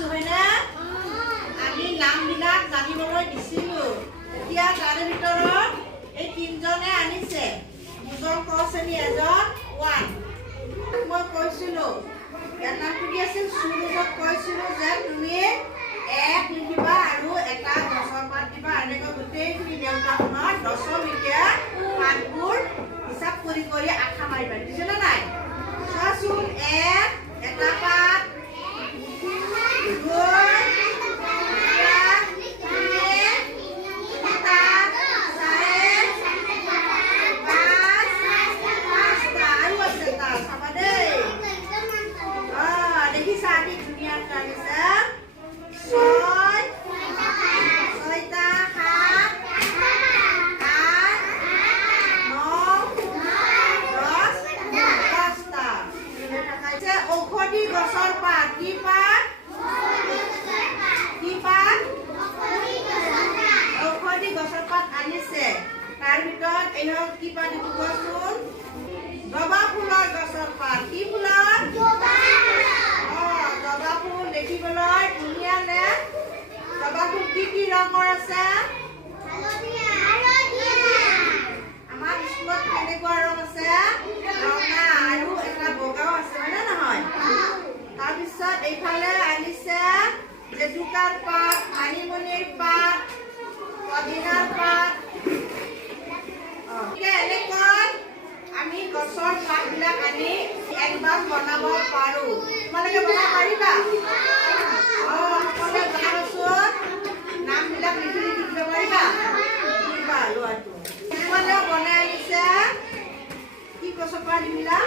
দিছো হয়নে? আমি নামবিলাক জানিবলৈ দিছিলো। এতিয়া তাৰে ভিতৰত এই তিনিজনে আনিছে। দুজন ক শ্ৰেণী, এজন 1। মই কৈছিলো ইয়াৰ নাম কি আছিল? সুৰুজক কৈছিলো যে তুমি 1 লিখিবা আৰু এটা গছৰ পাত দিবা। এনেকৈ গোটেইখিনি দেউতাখনৰ 10মিয়া পাতবোৰ হিচাপ কৰি কৰি আঠা মাৰিবা। দিছেনে নাই? চোৱাচোন, 1 এটা পাত, 2 ঔষধি গছৰ পাত। কি পাত? কি পাত? ঔষধি গছৰ পাত আনিছে। তাৰ ভিতৰত এই কি পাত এইটো কোৱাচোন? জবা ফুলৰ গছৰ পাত। কি ফুলৰ? জবা ফুল দেখিবলৈ ধুনীয়া নে? জবা ফুল কি ৰঙৰ আছে? আমাৰ স্কুলত কেনেকুৱা ৰং আছে? ৰঙা আৰু এটা বগাও আছে, হয়নে নহয়? তাৰপিছত এইফালে আনিছে জেতুকাৰ পাত, মানিমুনিৰ পাত, পদিনাৰ পাত। এনেকৈ আমি গছৰ পাতবিলাক আনি একবাৰ বনাব পাৰো। তোমালোকে বনাব পাৰিবা? সকলোৱে বনাবচোন। নামবিলাক লিখি লিখি দিব পাৰিবা? লোৱাটো তোমালোকে বনাই আনিছে। কি গছৰ পাত দিলা?